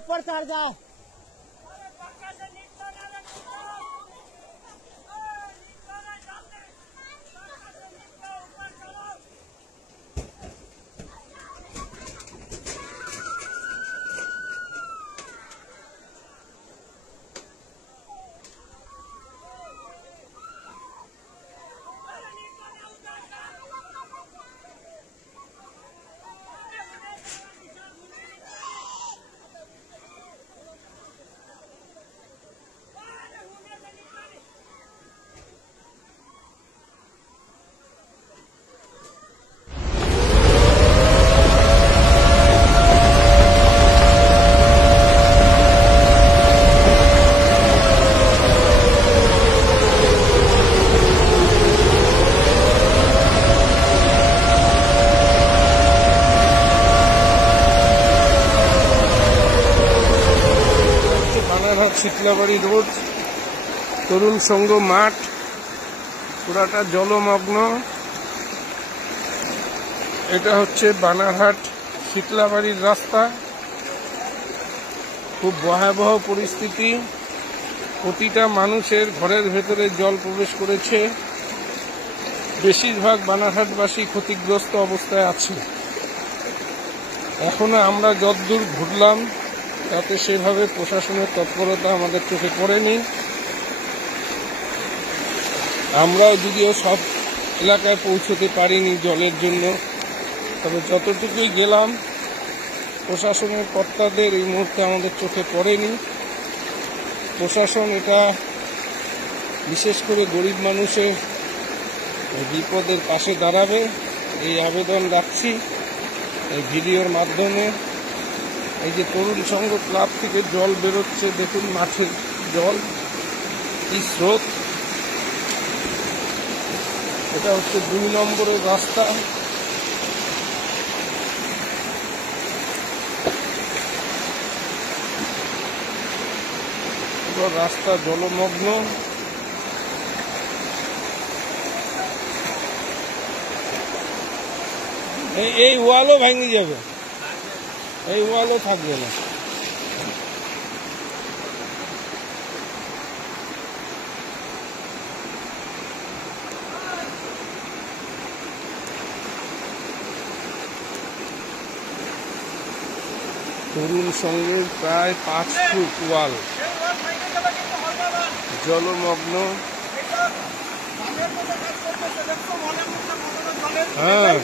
ऊपर चढ़ जा। শীতলাবাড়ি রোড, তরুণ সংঘ মাঠ, পুরাটা জলমগ্ন। এটা হচ্ছে বানারহাট শীতলাবাড়ির রাস্তা। খুব ভয়াবহ পরিস্থিতি, প্রতিটা মানুষের ঘরের ভেতরে জল প্রবেশ করেছে। বেশিরভাগ বানারহাটবাসী ক্ষতিগ্রস্ত অবস্থায় আছে। এখনো আমরা যতদূর ঘুরলাম তাতে সেভাবে প্রশাসনের তৎপরতা আমাদের চোখে পড়েনি। আমরাও যদিও সব এলাকায় পৌঁছতে পারিনি জলের জন্য, তবে যতটুকুই গেলাম প্রশাসনের কর্তাদের এই মুহূর্তে আমাদের চোখে পড়েনি। প্রশাসন এটা বিশেষ করে গরিব মানুষের বিপদের পাশে দাঁড়াবে এই আবেদন রাখছি এই ভিডিওর মাধ্যমে। এই যে তরুণ সংঘ ক্লাব থেকে জল বেরোচ্ছে, দেখুন মাঠের জল কি স্রোত। এটা হচ্ছে 2 নম্বরের রাস্তা। পুরো রাস্তা জলমগ্ন। এই ওয়ালও ভেঙে যাবে, এই ওয়ালও থাকবে না। তরুণ সংঘের প্রায় 5 ফুট ওয়াল জলমগ্ন। হ্যাঁ,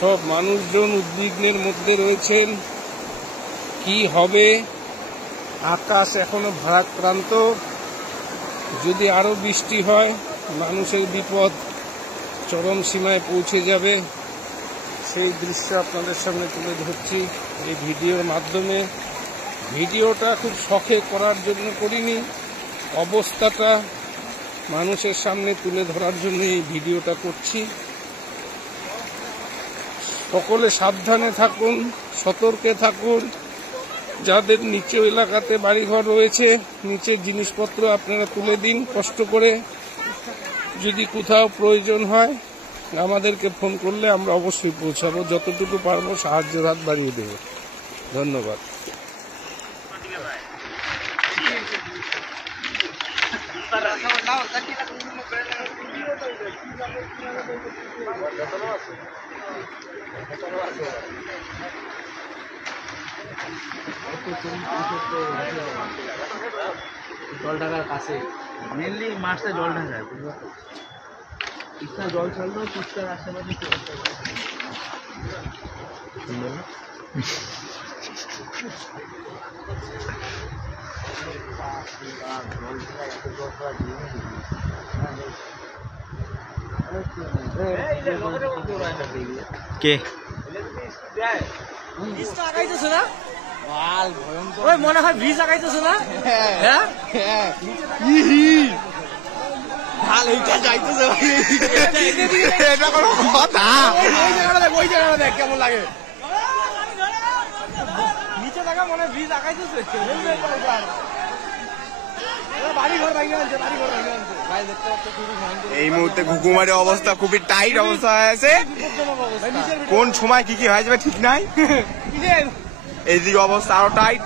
সব মানুষজন উদ্বিগ্নের মধ্যে রয়েছেন। কি হবে, আকাশ এখনো ভারাক্রান্ত। যদি আরো বৃষ্টি হয় মানুষের বিপদ চরম সীমায় পৌঁছে যাবে। সেই দৃশ্য আপনাদের সামনে তুলে ধরছি এই ভিডিওর মাধ্যমে। ভিডিওটা খুব শখে করার জন্য করিনি, অবস্থাটা মানুষের সামনে তুলে ধরার জন্য এই ভিডিওটা করছি। সকলে সাবধানে থাকুন, সতর্কে থাকুন। যাদের নিচু এলাকাতে বাড়িঘর রয়েছে, নিচের জিনিসপত্র আপনারা তুলে দিন কষ্ট করে। যদি কোথাও প্রয়োজন হয় আমাদেরকে ফোন করলে আমরা অবশ্যই পৌঁছাবো, যতটুকু পারবো সাহায্যের হাত বাড়িয়ে দেব। ধন্যবাদ। জল ঢাকার কাছে মেনলি মাঠে জল ঢাকায় ইচ্ছা জল ছাড়লেও কুচকার আশেপাশে কে আগাইতেছে না, ওই মনে হয় ব্রিজ আগাইতেছে না। হ্যাঁ ঢাল এইটা যাইতেছে, এটা কোনো কথা। ওই জায়গাটা দেখ কেমন লাগে, নিচে দেখা মনে হয় ব্রিজ আগাইতেছে। এই মুহূর্তে ঘুঘুমারির অবস্থা খুবই টাইট অবস্থা হয়ে আছে। কোন সময় কি কি হয়ে যাবে ঠিক নাই। এইদিকে অবস্থা আরো টাইট।